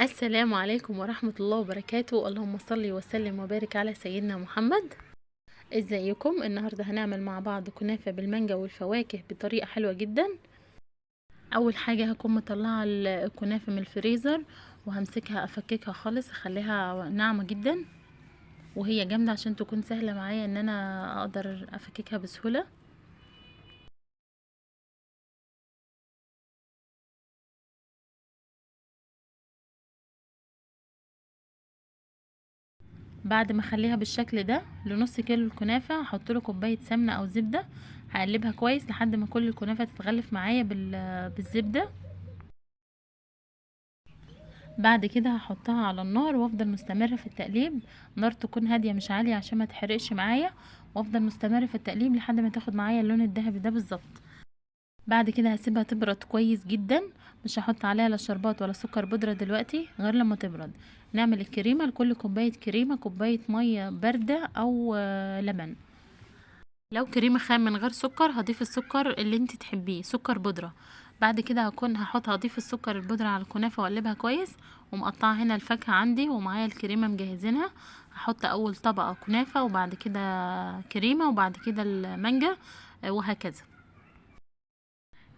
السلام عليكم ورحمة الله وبركاته. اللهم صل وسلم وبارك على سيدنا محمد. ازيكم؟ النهاردة هنعمل مع بعض كنافة بالمانجا والفواكه بطريقة حلوة جدا. اول حاجة هكون مطلعة الكنافة من الفريزر، وهمسكها افككها خالص اخليها ناعمة جدا وهي جامدة عشان تكون سهلة معايا ان انا اقدر افككها بسهولة. بعد ما اخليها بالشكل ده لنص كيلو الكنافه هحط له كوبايه سمنه او زبده، هقلبها كويس لحد ما كل الكنافه تتغلف معايا بالزبده. بعد كده هحطها على النار وافضل مستمره في التقليب، نار تكون هاديه مش عاليه عشان ما تحرقش معايا، وافضل مستمره في التقليب لحد ما تاخد معايا اللون الذهبي ده بالظبط. بعد كده هسيبها تبرد كويس جدا، مش هحط عليها لا شربات ولا سكر بودرة دلوقتي غير لما تبرد. نعمل الكريمة، لكل كوباية كريمة كوباية مية باردة او لبن. لو كريمة خام من غير سكر هضيف السكر اللي انت تحبيه، سكر بودرة. بعد كده هضيف السكر البودرة على الكنافة واقلبها كويس، ومقطعة هنا الفاكهة عندي ومعايا الكريمة مجهزينها. هحط اول طبقة كنافة وبعد كده كريمة وبعد كده المانجا، وهكذا.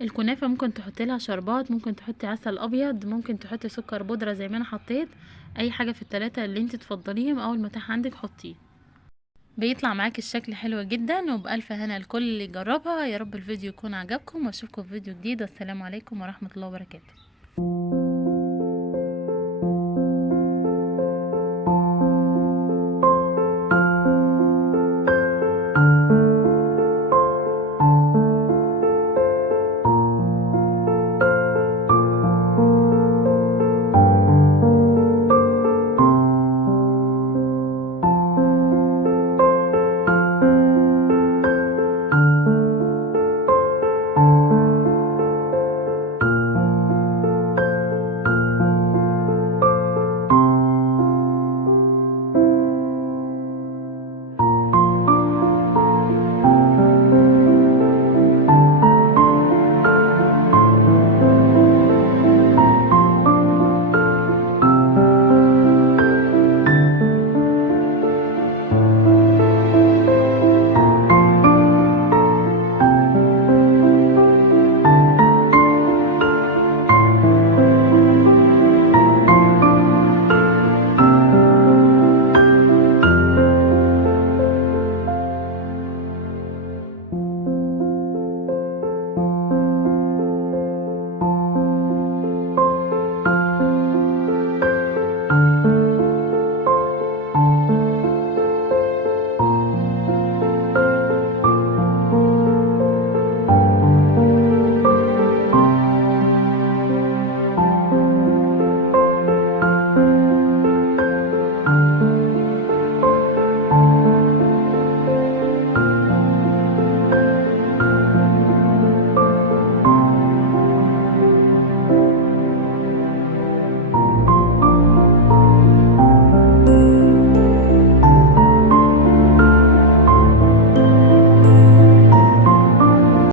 الكنافة ممكن تحطي لها شربات، ممكن تحطي عسل ابيض، ممكن تحطي سكر بودرة زي ما انا حطيت. اي حاجة في التلاتة اللي انت تفضليهم او المتاح عندك حطيه. بيطلع معاك الشكل حلو جدا وبألف هنا الكل اللي يجربها. يا رب الفيديو يكون عجبكم، واشوفكم في فيديو جديد، والسلام عليكم ورحمة الله وبركاته.